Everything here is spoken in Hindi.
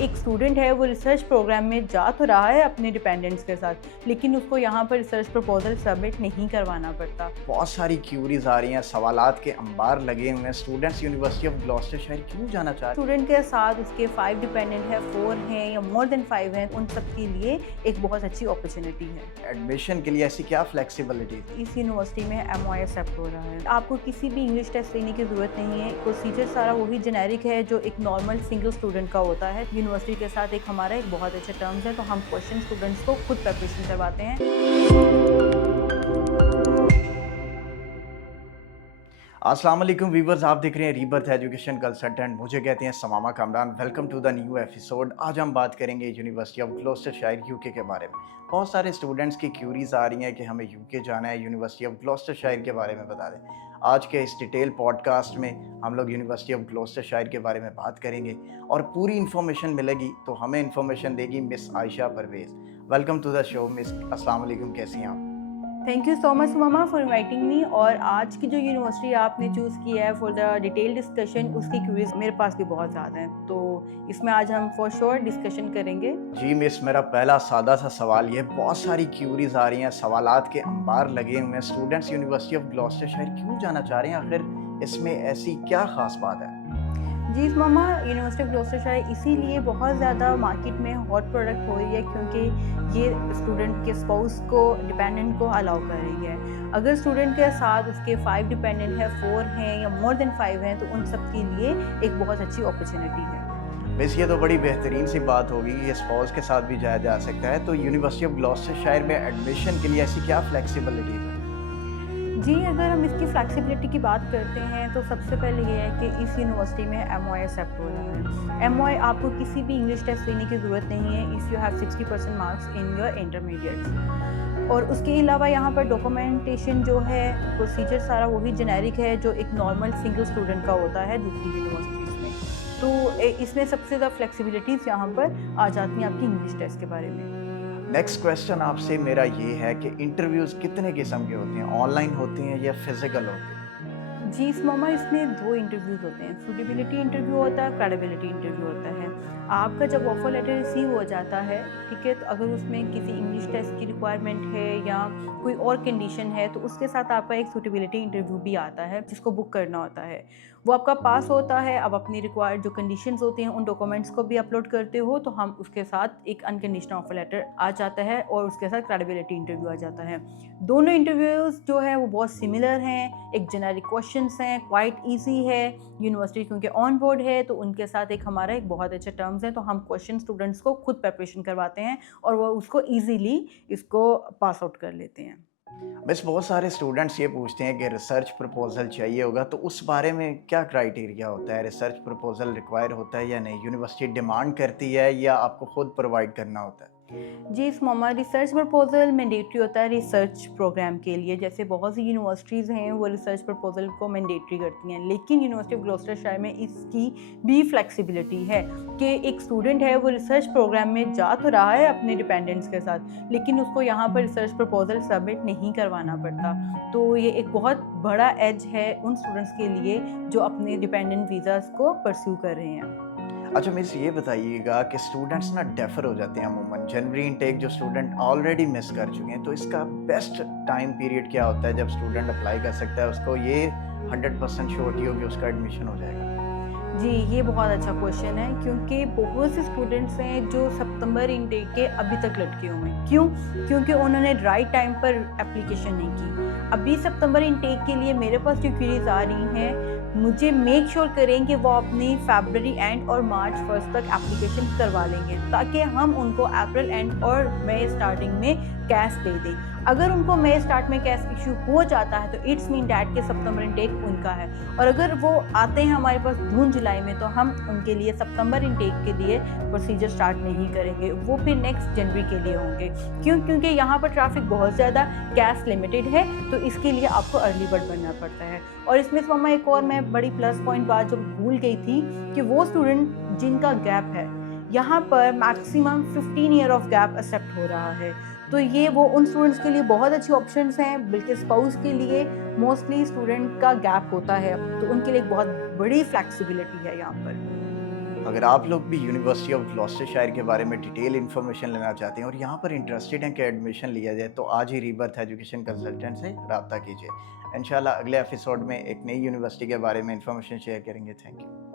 एक स्टूडेंट है वो रिसर्च प्रोग्राम में जा तो रहा है अपने डिपेंडेंट्स के साथ, लेकिन उसको यहाँ पर रिसर्च प्रपोजल सबमिट नहीं करवाना पड़ता। बहुत सारी क्यूरीज आ रही हैं, सवालात के अंबार लगे हुए हैं। स्टूडेंट्स यूनिवर्सिटी ऑफ ग्लॉस्टरशायर क्यों जाना चाह रहे स्टूडेंट के साथ उसके 5 डिपेंडेंट है, 4 हैं या मोर देन 5 हैं, उन सब के लिए एक बहुत अच्छी अपॉर्चुनिटी है। हैं? एडमिशन के लिए ऐसी क्या फ्लेक्सिबिलिटी थी? इस यूनिवर्सिटी में MOI एक्सेप्ट हो रहा है। आपको किसी भी इंग्लिश टेस्ट देने की ज़रूरत नहीं है। प्रोसीजर सारा वही जेनेरिक है जो एक नॉर्मल सिंगल स्टूडेंट का होता है। यूनिवर्सिटी के साथ एक हमारा एक बहुत अच्छा टर्म्स है, तो हम क्वेश्चन स्टूडेंट्स को खुद प्रिपरेशन करवाते हैं। अस्सलाम वालेकुम व्यूवर्स, आप देख रहे हैं रीबर्थ एजुकेशन कंसल्टेंट। मुझे कहते हैं Samama Kamran. Welcome to the new episode. आज हम बात करेंगे यूनिवर्सिटी ऑफ ग्लॉस्टरशायर यूके के बारे में। बहुत सारे स्टूडेंट्स की क्यूरीज आ रही हैं कि हमें यूके जाना है, यूनिवर्सिटी ऑफ ग्लॉस्टरशायर के बारे में बता दें। आज के इस डिटेल पॉडकास्ट में हम लोग यूनिवर्सिटी ऑफ ग्लॉस्टरशायर के बारे में बात करेंगे और पूरी इन्फॉर्मेशन मिलेगी। तो हमें इन्फॉर्मेशन देगी miss Ayesha Parvez. Welcome to the show miss. अस्सलाम वालेकुम, कैसी हैं आप? थैंक यू सो मच मामा फॉर इनवाइटिंग मी। और आज की जो यूनिवर्सिटी आपने चूज़ की है फॉर द डिटेल डिस्कशन, उसकी क्यूरीज मेरे पास भी बहुत ज़्यादा हैं, तो इसमें आज हम फॉर श्योर डिस्कशन करेंगे। जी मिस, मेरा पहला सादा सा सवाल ये, बहुत सारी क्यूरीज आ रही हैं, सवालात के अंबार लगे हुए हैं। स्टूडेंट्स यूनिवर्सिटी ऑफ ग्लॉस्टरशायर क्यों जाना चाह रहे हैं? आखिर इसमें ऐसी क्या खास बात है? जी मामा, यूनिवर्सिटी ऑफ ग्लॉस्टरशायर इसीलिए बहुत ज़्यादा मार्केट में हॉट प्रोडक्ट हो रही है क्योंकि ये स्टूडेंट के स्पाउस को, डिपेंडेंट को अलाउ कर रही है। अगर स्टूडेंट के साथ उसके 5 डिपेंडेंट है, 4 हैं या मोर देन 5 हैं, तो उन सब के लिए एक बहुत अच्छी अपॉर्चुनिटी है। मिस, ये तो बड़ी बेहतरीन सी बात होगी कि स्पाउस के साथ भी जाया जा सकता है। तो यूनिवर्सिटी ऑफ ग्लॉस्टरशायर में एडमिशन के लिए ऐसी क्या फ्लेक्सिबिलिटीज़ है? जी, अगर हम इसकी फ्लेक्सिबिलिटी की बात करते हैं तो सबसे पहले ये है कि इस यूनिवर्सिटी में MOI एक्सेप्ट हो रहा है। MOI आपको किसी भी इंग्लिश टेस्ट देने की ज़रूरत नहीं है if you have 60% marks in your intermediate. और उसके अलावा यहाँ पर डॉक्यूमेंटेशन जो है, प्रोसीजर सारा वही जेनेरिक है जो एक नॉर्मल सिंगल स्टूडेंट का होता है दूसरी यूनिवर्सिटीज़ में। तो इसमें सबसे ज़्यादा फ्लेक्सिबिलिटीज़ यहाँ पर आ जाती हैं आपकी इंग्लिश टेस्ट के बारे में। नेक्स्ट क्वेश्चन आपसे मेरा ये है कि इंटरव्यूज़ कितने किस्म के होते हैं? ऑनलाइन होते हैं या फिजिकल होते हैं? जी, इस मामा इसमें 2 इंटरव्यूज़ होते हैं। सूटेबिलिटी इंटरव्यू होता है, क्रेडिबिलिटी इंटरव्यू होता है। आपका जब ऑफ़र लेटर रिसीव हो जाता है, ठीक है, तो अगर उसमें किसी इंग्लिश टेस्ट की रिक्वायरमेंट है या कोई और कंडीशन है, तो उसके साथ आपका एक सूटेबिलिटी इंटरव्यू भी आता है जिसको बुक करना होता है। वो आपका पास होता है, अब अपनी रिक्वायर्ड जो कंडीशंस होती हैं उन डॉक्यूमेंट्स को भी अपलोड करते हो, तो हम उसके साथ एक अनकंडीशनल ऑफ़र लेटर आ जाता है और उसके साथ क्रेडिबिलिटी इंटरव्यू आ जाता है। दोनों इंटरव्यूज़ जो है वो बहुत सिमिलर हैं, एक जेनेरिक क्वेश्चंस हैं, क्वाइट ईजी है। यूनिवर्सिटी क्योंकि ऑन बोर्ड है तो उनके साथ एक हमारा एक बहुत अच्छा टर्म्स है, तो हम क्वेश्चन स्टूडेंट्स को खुद प्रिपरेशन करवाते हैं और वो उसको ईजीली इसको पास आउट कर लेते हैं। बस बहुत सारे स्टूडेंट्स ये पूछते हैं कि रिसर्च प्रपोजल चाहिए होगा, तो उस बारे में क्या क्राइटेरिया होता है? रिसर्च प्रपोजल रिक्वायर होता है या नहीं? यूनिवर्सिटी डिमांड करती है या आपको खुद प्रोवाइड करना होता है? जी, इस मामा रिसर्च प्रपोजल मैंडेटरी होता है रिसर्च प्रोग्राम के लिए। जैसे बहुत सी यूनिवर्सिटीज़ हैं वो रिसर्च प्रपोजल को मैंडेटरी करती हैं, लेकिन यूनिवर्सिटी ऑफ ग्लॉस्टरशायर में इसकी भी फ्लेक्सिबिलिटी है कि एक स्टूडेंट है वो रिसर्च प्रोग्राम में जा तो रहा है अपने डिपेंडेंट्स के साथ, लेकिन उसको यहाँ पर रिसर्च प्रपोजल सबमिट नहीं करवाना पड़ता। तो ये एक बहुत बड़ा एज है उन स्टूडेंट्स के लिए जो अपने डिपेंडेंट वीज़ाज़ को परस्यू कर रहे हैं। अच्छा मिस, ये बताइएगा कि स्टूडेंट्स ना डेफर हो जाते हैं अमूमन। जनवरी इनटेक जो स्टूडेंट ऑलरेडी मिस कर चुके हैं, तो इसका बेस्ट टाइम पीरियड क्या होता है जब स्टूडेंट अप्लाई कर सकता है? उसको ये 100% श्योरिटी हो कि उसका एडमिशन हो जाएगा? जी, ये बहुत अच्छा क्वेश्चन है क्योंकि बहुत से स्टूडेंट्स हैं जो सितंबर इनटेक के अभी तक लटके हुए हैं। क्यों? क्योंकि उन्होंने राइट टाइम पर एप्लीकेशन नहीं की। अभी सितंबर इनटेक के लिए मेरे पास जो क्वेरीज आ रही हैं, मुझे मेक श्योर करें कि वो अपनी फरवरी एंड और मार्च फर्स्ट तक एप्लीकेशन करवा लेंगे ताकि हम उनको अप्रैल एंड और मई स्टार्टिंग में कैश दे दें। अगर उनको मई स्टार्ट में कैश इशू हो जाता है तो इट्स मीन डैट के सितंबर इनटेक उनका है, और अगर वो आते हैं हमारे पास जून जुलाई में तो हम उनके लिए सितंबर इनटेक के लिए प्रोसीजर स्टार्ट नहीं करेंगे, वो फिर नेक्स्ट जनवरी के लिए होंगे। क्यों? क्योंकि यहाँ पर ट्रैफिक बहुत ज़्यादा, कैश लिमिटेड है, तो इसके लिए आपको अर्ली बर्ड बनना पड़ता है। और इसमें से मम्मा एक और मैं बड़ी प्लस पॉइंट बात जो भूल गई थी कि वो स्टूडेंट जिनका गैप है, यहाँ पर maximum 15 year of gap accept हो रहा है, तो ये वो उन स्टूडेंट्स के लिए बहुत अच्छी ऑप्शंस हैं। बल्कि स्पाउस के लिए मोस्टली स्टूडेंट का गैप होता है, तो उनके लिए एक बहुत बड़ी फ्लेक्सिबिलिटी है यहाँ पर। अगर आप लोग भी यूनिवर्सिटी ऑफ ग्लॉस्टरशायर के बारे में डिटेल इन्फॉर्मेशन लेना चाहते हैं और यहाँ पर इंटरेस्टेड हैं कि एडमिशन लिया जाए, तो आज ही रीबर्थ एजुकेशन कंसल्टेंट से रब्ता कीजिए। इंशाल्लाह अगले एपिसोड में एक नई यूनिवर्सिटी के बारे में इन्फॉर्मेशन शेयर करेंगे। Thank you.